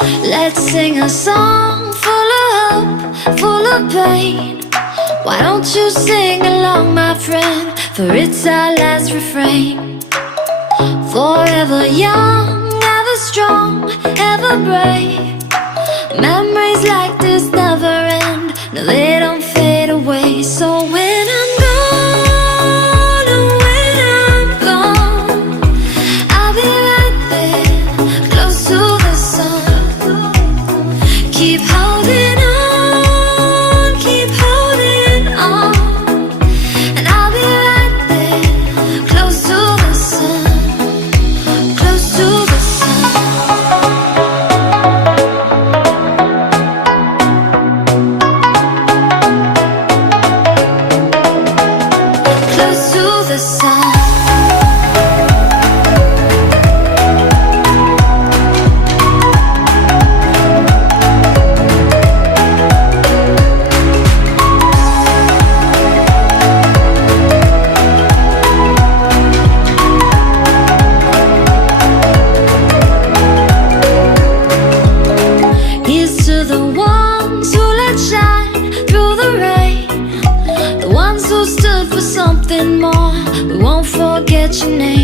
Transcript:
Let's sing a song full of hope, full of pain. Why don't you sing along, my friend? For it's our last refrain. Forever young, ever strong, ever brave. Memories like this never end. No, they don't fade away. So when I'm gone, oh, when I'm gone, I'll be right there, close to the sun. Keep holding on, keep holding on, and I'll be right there, close to the sun, close to the sun. Close to the sun. Here's to the ones who let shine through the rain, the ones who stood for something more. We won't forget your name.